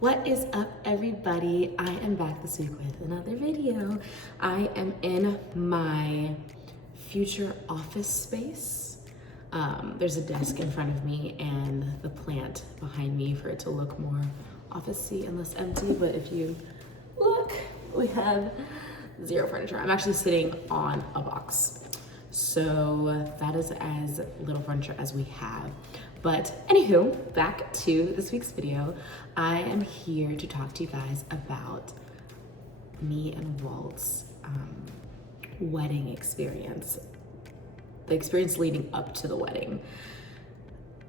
What is up, everybody? I am back this week with another video. I am in my future office space. There's a desk in front of me and the plant behind me for it to look more office-y and less empty. But if you look, we have zero furniture. I'm actually sitting on a box. So that is as little furniture as we have. But anywho, back to this week's video. I am here to talk to you guys about me and Walt's wedding experience, the experience leading up to the wedding.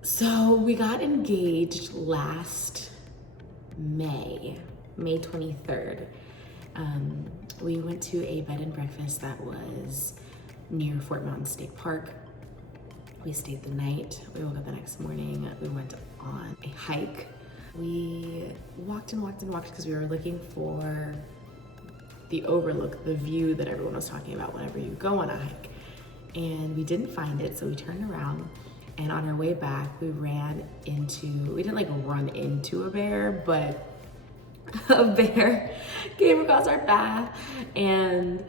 So we got engaged last May 23rd. We went to a bed and breakfast that was near Fort Mountain State Park. We stayed the night. We woke up the next morning. We went on a hike. We walked and walked and walked because we were looking for the overlook, the view that everyone was talking about whenever you go on a hike. And we didn't find it, so we turned around. And on our way back, we didn't like run into a bear, but a bear came across our path. And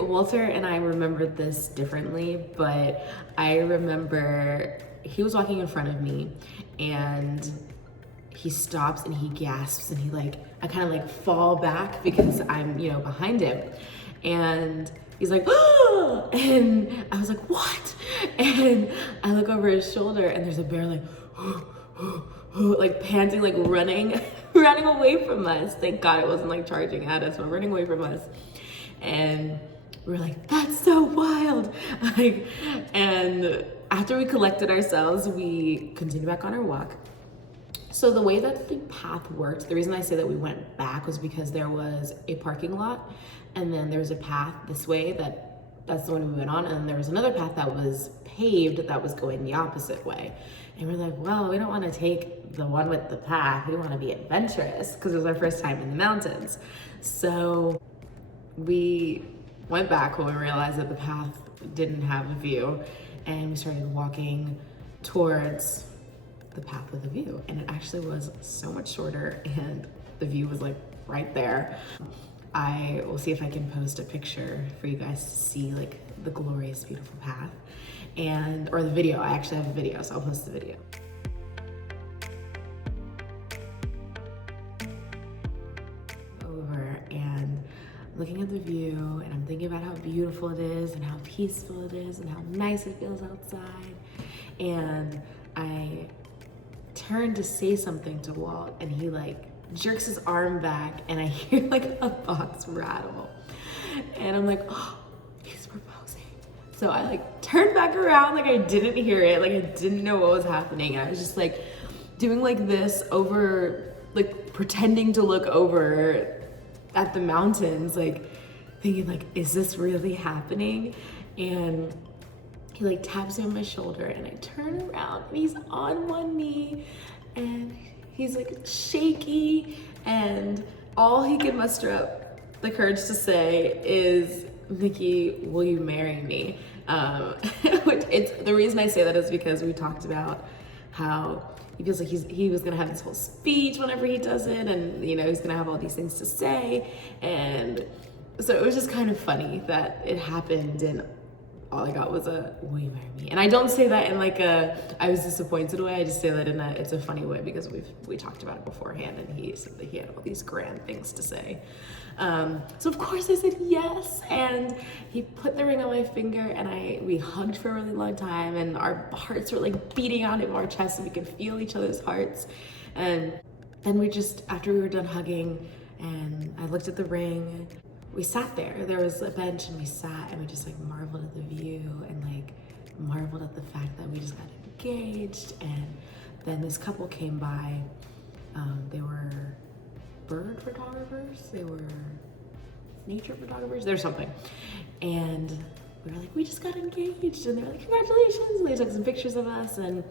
Walter and I remembered this differently, but I remember he was walking in front of me and he stops and he gasps and I kind of like fall back because I'm, behind him. And he's like, oh! And I was like, what? And I look over his shoulder and there's a bear like panting, like running away from us. Thank God it wasn't like charging at us, but running away from us. And we were like, that's so wild. And after we collected ourselves, we continued back on our walk. So the way that the path worked, the reason I say that we went back was because there was a parking lot and then there was a path this way that's the one we went on. And then there was another path that was paved that was going the opposite way. And we're like, well, we don't want to take the one with the path. We want to be adventurous because it was our first time in the mountains. So we went back when we realized that the path didn't have a view, and we started walking towards the path with a view. And it actually was so much shorter and the view was like right there. I will see if I can post a picture for you guys to see like the glorious, beautiful path or the video. I actually have a video, so I'll post the video. Over and looking at the view, and I'm thinking about how beautiful it is and how peaceful it is and how nice it feels outside. And I turned to say something to Walt and he like jerks his arm back and I hear like a box rattle. And I'm like, oh, he's proposing. So I like turned back around like I didn't hear it, like I didn't know what was happening. I was just like doing like this over, like pretending to look over at the mountains, like thinking like, is this really happening? And he like taps me on my shoulder and I turn around and he's on one knee and he's like shaky, and all he can muster up the courage to say is, Nikki, will you marry me? The reason I say that is because we talked about how he feels like he was gonna have this whole speech whenever he does it, and he's gonna have all these things to say. And so it was just kind of funny that it happened and all I got was a, will you marry me? And I don't say that in like I was disappointed way. I just say that in it's a funny way because we talked about it beforehand and he said that he had all these grand things to say. So of course I said yes, and he put the ring on my finger and we hugged for a really long time, and our hearts were like beating out of our chests and we could feel each other's hearts. And then after we were done hugging and I looked at the ring, we sat there. There was a bench and we sat and we just like marveled at the view and like marveled at the fact that we just got engaged. And then this couple came by. They were bird photographers. They were nature photographers. There's something. And we were like, we just got engaged. And they were like, congratulations. And they took some pictures of us. And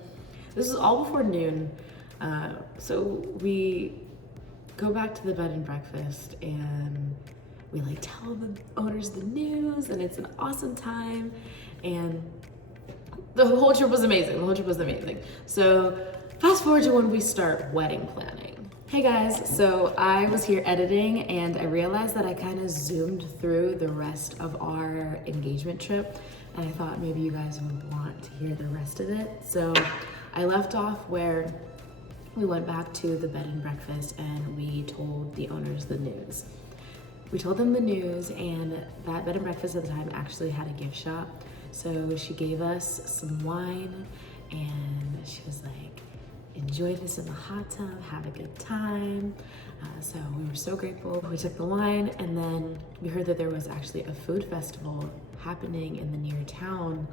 this was all before noon. So we go back to the bed and breakfast and we like tell the owners the news, and it's an awesome time. And the whole trip was amazing. So fast forward to when we start wedding planning. Hey guys, so I was here editing and I realized that I kind of zoomed through the rest of our engagement trip, and I thought maybe you guys would want to hear the rest of it. So I left off where we went back to the bed and breakfast and we told the owners the news. We told them the news, and that bed and breakfast at the time actually had a gift shop. So she gave us some wine and she was like, enjoy this in the hot tub, have a good time. So we were so grateful. We took the wine, and then we heard that there was actually a food festival happening in the near town.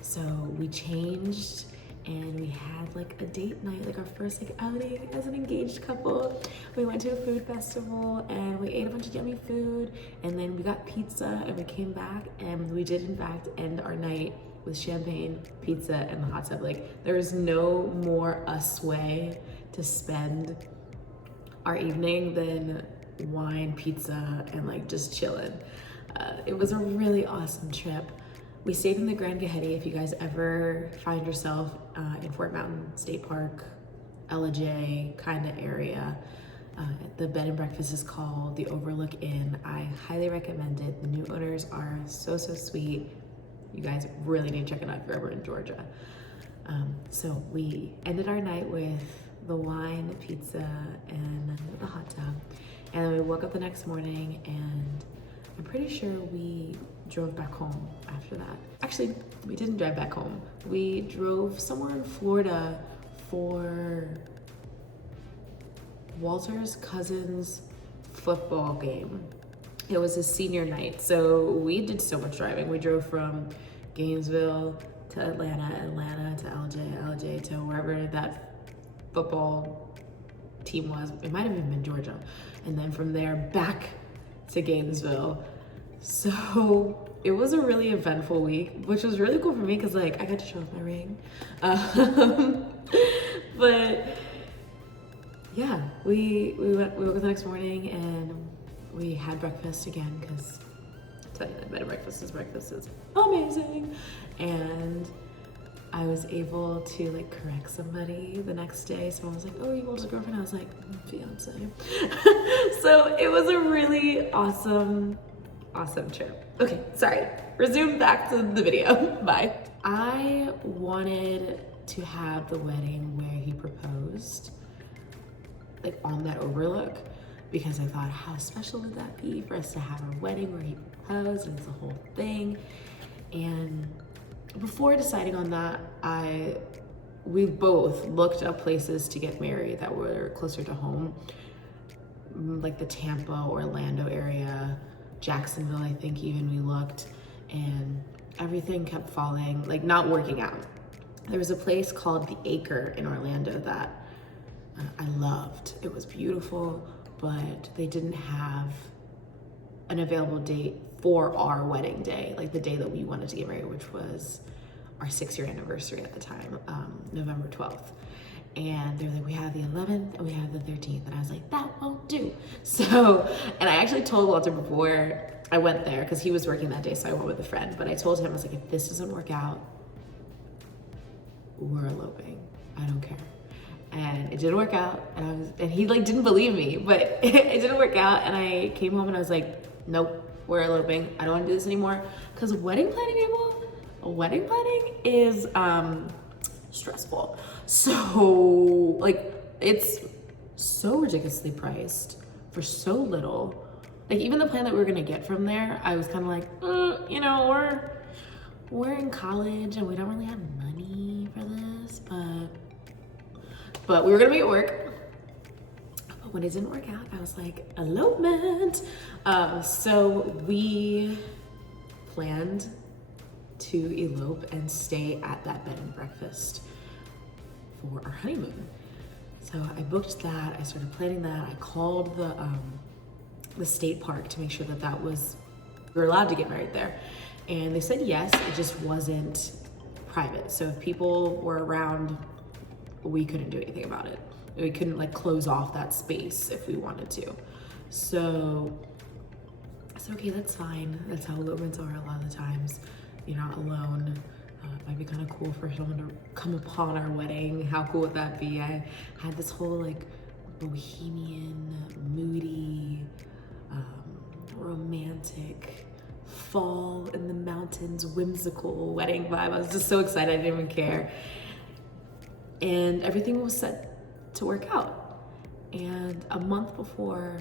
So we changed and we had like a date night, like our first like outing as an engaged couple. We went to a food festival and we ate a bunch of yummy food, and then we got pizza and we came back, and we did in fact end our night with champagne, pizza, and the hot tub. Like, there was no more us way to spend our evening than wine, pizza, and like just chilling. It was a really awesome trip. We stayed in the Grand Gahedi. If you guys ever find yourself in Fort Mountain State Park, LJ kind of area, the bed and breakfast is called the Overlook Inn. I highly recommend it. The new owners are so sweet. You guys really need to check it out if you're ever in Georgia. So we ended our night with the wine, the pizza, and the hot tub. And then we woke up the next morning, and I'm pretty sure we drove back home after that. Actually, we didn't drive back home. We drove somewhere in Florida for Walter's cousin's football game. It was his senior night, so we did so much driving. We drove from Gainesville to Atlanta, Atlanta to LJ to wherever that football team was. It might have even been Georgia. And then from there back to Gainesville. So it was a really eventful week, which was really cool for me because like I got to show off my ring. But yeah, we woke up the next morning and we had breakfast again, because bed and breakfast is amazing. And I was able to like correct somebody the next day. Someone was like, oh, you Walter's girlfriend? I was like, fiance. So it was a really awesome trip. Okay, sorry. Resume back to the video. Bye. I wanted to have the wedding where he proposed, like on that overlook, because I thought, how special would that be for us to have a wedding where he proposed and it's a whole thing. And before deciding on that, we both looked up places to get married that were closer to home, like the Tampa, Orlando area, Jacksonville, I think even we looked, and everything kept falling, like not working out. There was a place called The Acre in Orlando that I loved. It was beautiful, but they didn't have an available date for our wedding day, like the day that we wanted to get married, which was our 6-year anniversary at the time, November 12th. And they were like, we have the 11th and we have the 13th. And I was like, that won't do. So, and I actually told Walter before I went there, because he was working that day, so I went with a friend, but I told him, I was like, if this doesn't work out, we're eloping. I don't care. And it didn't work out, and he like didn't believe me, but it didn't work out. And I came home and I was like, nope, we're eloping. I don't want to do this anymore. Because wedding planning is stressful. So like, it's so ridiculously priced for so little. Like, even the plan that we were gonna get from there, I was kind of like, you know, we're in college and we don't really have money for this, but we were gonna make it work. But when it didn't work out, I was like, elopement. So we planned to elope and stay at that bed and breakfast for our honeymoon. So I booked that, I started planning that. I called the state park to make sure that we were allowed to get married there. And they said yes, it just wasn't private. So if people were around, we couldn't do anything about it. We couldn't like close off that space if we wanted to. So it's okay, that's fine. That's how elopements are a lot of the times. You're not alone. It might be kind of cool for someone to come upon our wedding. How cool would that be? I had this whole like bohemian, moody, romantic, fall in the mountains, whimsical wedding vibe. I was just so excited, I didn't even care. And everything was set to work out. And a month before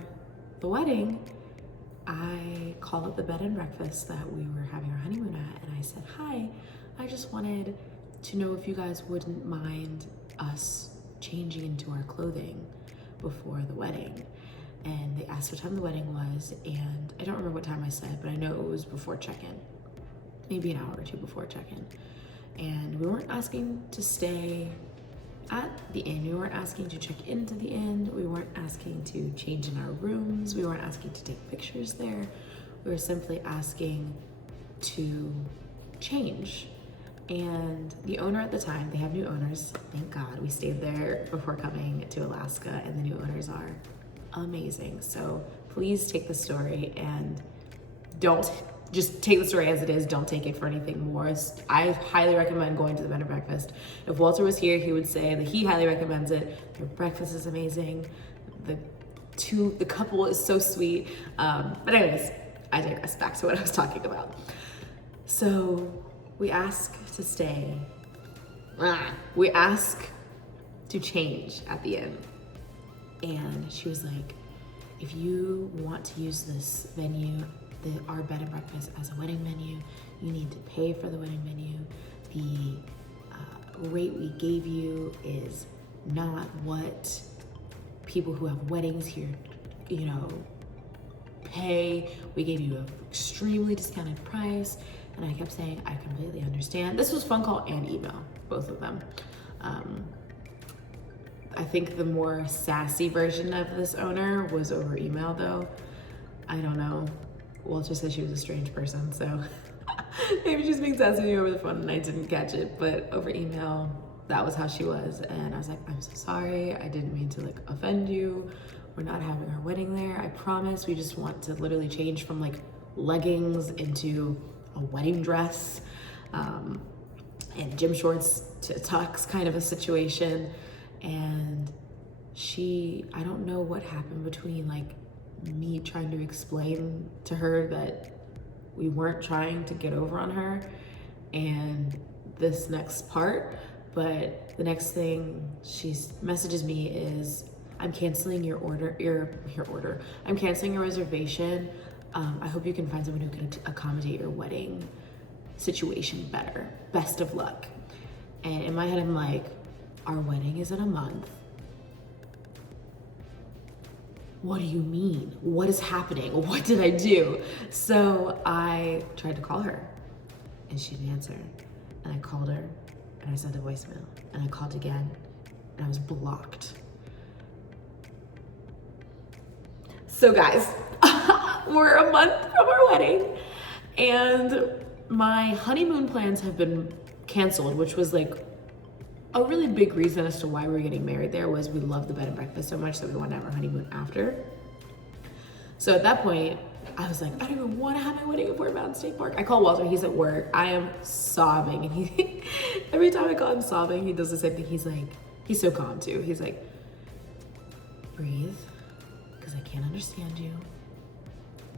the wedding, I called up the bed and breakfast that we were having our honeymoon at, and I said, hi, I just wanted to know if you guys wouldn't mind us changing into our clothing before the wedding. And they asked what time the wedding was, and I don't remember what time I said, but I know it was before check-in, maybe an hour or two before check-in. And we weren't asking to stay at the inn, we weren't asking to check into the inn, we weren't asking to change in our rooms, we weren't asking to take pictures there, we were simply asking to change. And the owner at the time, they have new owners, thank God, we stayed there before coming to Alaska, and the new owners are amazing. So please take the story and don't just take the story as it is. Don't take it for anything more. I highly recommend going to the bed and breakfast. If Walter was here, he would say that he highly recommends it. Their breakfast is amazing. The couple is so sweet. But anyways, I digress. Back to what I was talking about. So we ask to stay. We ask to change at the end. And she was like, if you want to use this venue, our bed and breakfast as a wedding menu, you need to pay for the wedding menu. The rate we gave you is not what people who have weddings here, pay. We gave you an extremely discounted price. And I kept saying, I completely understand. This was phone call and email, both of them. I think the more sassy version of this owner was over email though. I don't know. Walter said she was a strange person, so maybe she was being sassy to me over the phone and I didn't catch it, but over email, that was how she was. And I was like, I'm so sorry. I didn't mean to offend you. We're not having our wedding there. I promise. We just want to literally change from leggings into a wedding dress, and gym shorts to tux kind of a situation. And I don't know what happened between me trying to explain to her that we weren't trying to get over on her and this next part, but the next thing she messages me is, I'm canceling your order. I'm canceling your reservation. I hope you can find someone who can accommodate your wedding situation better. Best of luck. And in my head, I'm like, our wedding is in a month. What do you mean? What is happening? What did I do? So I tried to call her and she didn't answer. And I called her and I sent a voicemail and I called again and I was blocked. So guys, we're a month from our wedding and my honeymoon plans have been canceled, which was a really big reason as to why we were getting married there was we loved the bed and breakfast so much that we wanted to have our honeymoon after. So at that point, I was like, I don't even want to have my wedding in Fort Mountain State Park. I call Walter, he's at work. I am sobbing. And every time I call him sobbing, he does the same thing. He's so calm too. He's like, breathe, because I can't understand you.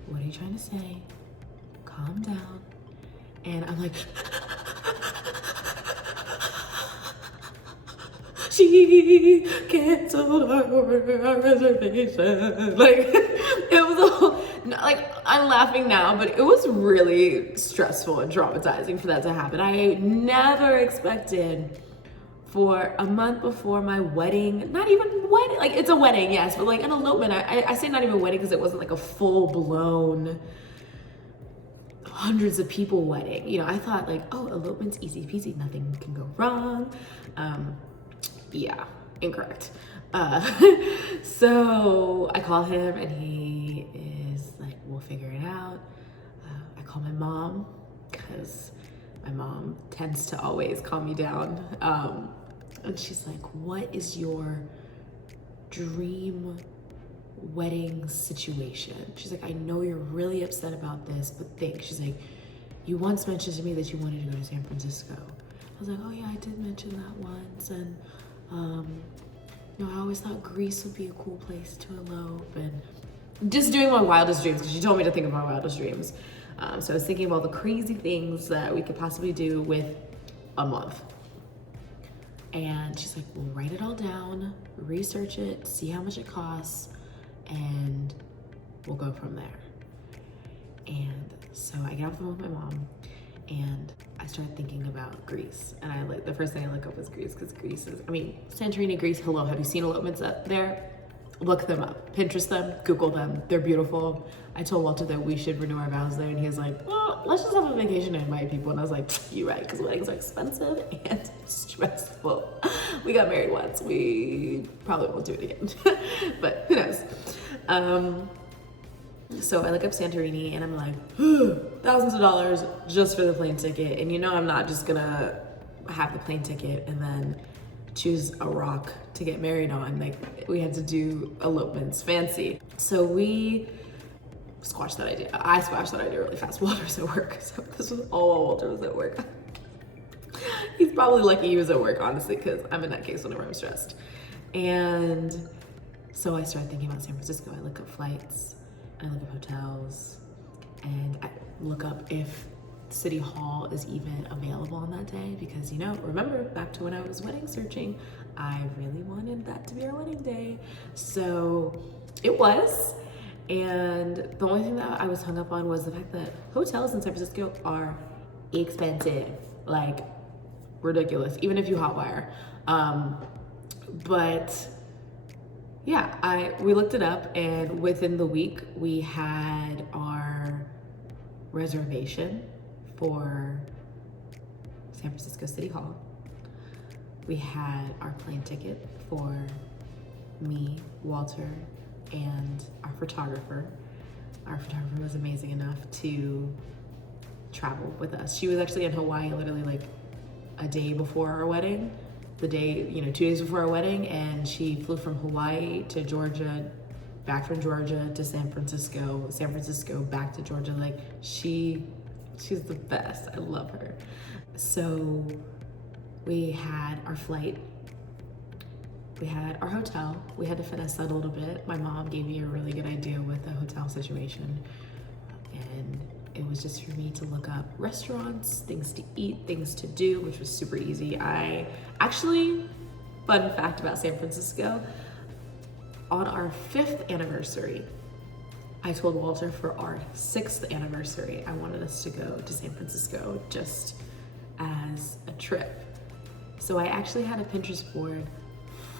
What are you trying to say? Calm down. And I'm like, she canceled our reservation. It was I'm laughing now, but it was really stressful and traumatizing for that to happen. I never expected for a month before my wedding, not even wedding, it's a wedding, yes, but an elopement. I say not even wedding because it wasn't a full blown hundreds of people wedding. I thought oh, elopement's easy peasy, nothing can go wrong. Yeah, incorrect. So I call him and he is like, we'll figure it out. I call my mom because my mom tends to always calm me down. And she's like, what is your dream wedding situation? She's like, I know you're really upset about this, but think. She's like, you once mentioned to me that you wanted to go to San Francisco. I was like, oh yeah, I did mention that once. And I always thought Greece would be a cool place to elope, and just doing my wildest dreams, because she told me to think of my wildest dreams. So I was thinking of all the crazy things that we could possibly do with a month. And she's like, well, write it all down, research it, see how much it costs, and we'll go from there. And so I get off the phone with my mom, and I started thinking about Greece. And the first thing I look up is Greece, because Greece is, Santorini, Greece, hello, have you seen elopements up there? Look them up, Pinterest them, Google them, they're beautiful. I told Walter that we should renew our vows there, and he was like, well, let's just have a vacation and invite people. And I was like, you're right, because weddings are expensive and stressful. We got married once, we probably won't do it again, but who knows? So I look up Santorini and I'm like, thousands of dollars just for the plane ticket. And I'm not just gonna have the plane ticket and then choose a rock to get married on. Like, we had to do elopements fancy. So we squashed that idea. I squashed that idea really fast. Walter was at work, so this was all while Walter was at work. He's probably lucky he was at work, honestly, because I'm in that case whenever I'm stressed. And so I started thinking about San Francisco. I look up flights, I look up hotels, and I look up if City Hall is even available on that day, because remember back to when I was wedding searching, I really wanted that to be our wedding day. So it was, and the only thing that I was hung up on was the fact that hotels in San Francisco are expensive, like ridiculous, even if you hotwire. But yeah, we looked it up, and within the week we had our reservation for San Francisco City Hall. We had our plane ticket for me, Walter, and our photographer. Our photographer was amazing enough to travel with us. She was actually in Hawaii literally like a day before our wedding, 2 days before our wedding, and she flew from Hawaii to Georgia, back from Georgia to San Francisco back to Georgia. Like, she's the best. I love her. So we had our flight, we had our hotel. We had to finesse that a little bit. My mom gave me a really good idea with the hotel situation, and it was just for me to look up restaurants, things to eat, things to do, which was super easy. Fun fact about San Francisco, on our 5th anniversary, I told Walter for our 6th anniversary, I wanted us to go to San Francisco just as a trip. So I actually had a Pinterest board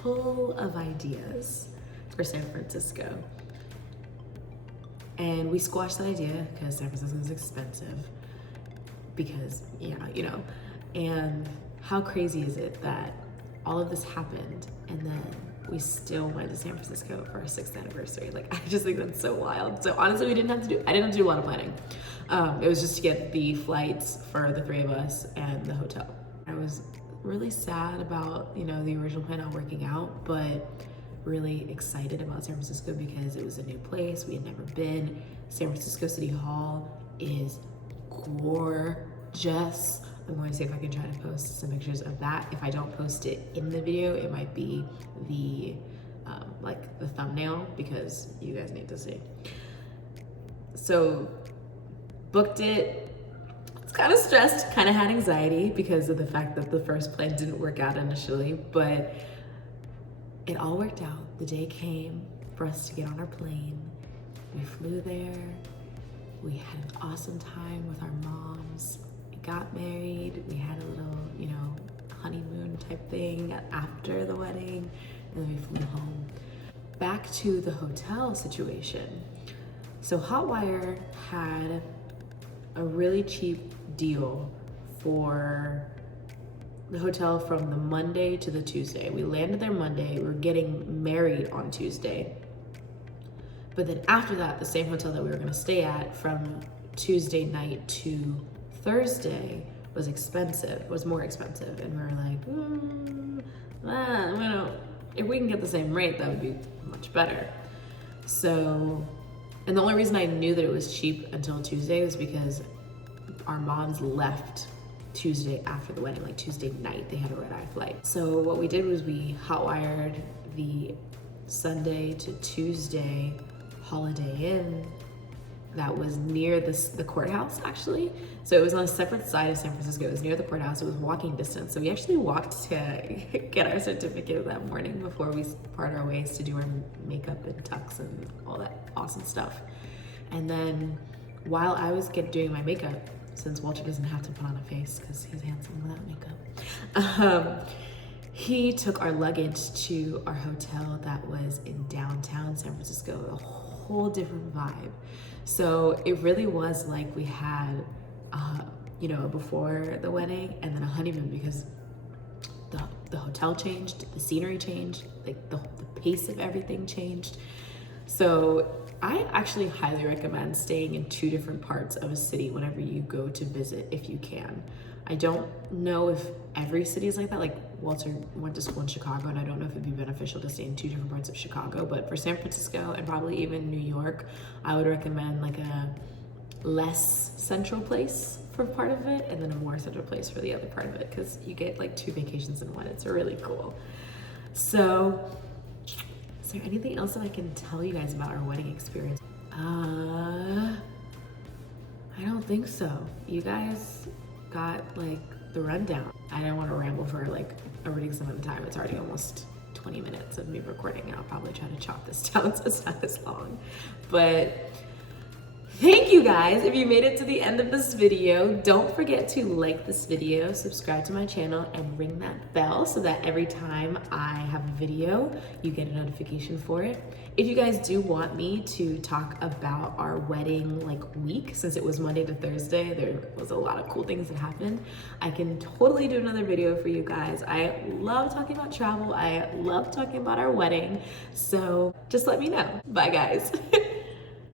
full of ideas for San Francisco. And we squashed that idea because San Francisco is expensive, because, and how crazy is it that all of this happened and then we still went to San Francisco for our 6th anniversary. Like, I just think that's so wild. So honestly, I didn't have to do a lot of planning. It was just to get the flights for the 3 of us and the hotel. I was really sad about, the original plan not working out, but really excited about San Francisco because it was a new place. We had never been. San Francisco City Hall is gorgeous. I'm going to see if I can try to post some pictures of that. If I don't post it in the video, it might be the the thumbnail, because you guys need to see. So booked it. It's kind of stressed, kind of had anxiety because of the fact that the first plan didn't work out initially, but it all worked out. The day came for us to get on our plane. We flew there. We had an awesome time with our moms. We got married. We had a little, honeymoon type thing after the wedding, and then we flew home. Back to the hotel situation. So Hotwire had a really cheap deal for the hotel from the Monday to the Tuesday. We landed there Monday. We were getting married on Tuesday. But then after that, the same hotel that we were gonna stay at from Tuesday night to Thursday was expensive, was more expensive. And we were like, if we can get the same rate, that would be much better. So, and the only reason I knew that it was cheap until Tuesday was because our moms left Tuesday after the wedding, like Tuesday night, they had a red-eye flight. So what we did was we hot-wired the Sunday to Tuesday Holiday Inn that was near the courthouse, actually. So it was on a separate side of San Francisco. It was near the courthouse. It was walking distance. So we actually walked to get our certificate that morning before we part our ways to do our makeup and tux and all that awesome stuff. And then while I was doing my makeup, since Walter doesn't have to put on a face because he's handsome without makeup, he took our luggage to our hotel that was in downtown San Francisco, a whole different vibe. So it really was like we had, you know, before the wedding and then a honeymoon, because the hotel changed, the scenery changed, like the pace of everything changed. So I actually highly recommend staying in 2 different parts of a city whenever you go to visit, if you can. I don't know if every city is like that. Like Walter went to school in Chicago, and I don't know if it'd be beneficial to stay in 2 different parts of Chicago, but for San Francisco and probably even New York, I would recommend like a less central place for part of it and then a more central place for the other part of it, because you get like 2 vacations in one. It's really cool. So is there anything else that I can tell you guys about our wedding experience? I don't think so. You guys got like the rundown. I don't want to ramble for like a ridiculous amount of time. It's already almost 20 minutes of me recording. I'll probably try to chop this down so it's not as long. But thank you guys. If you made it to the end of this video, don't forget to like this video, subscribe to my channel, and ring that bell so that every time I have a video, you get a notification for it. If you guys do want me to talk about our wedding like week, since it was Monday to Thursday, there was a lot of cool things that happened, I can totally do another video for you guys. I love talking about travel. I love talking about our wedding. So just let me know. Bye guys.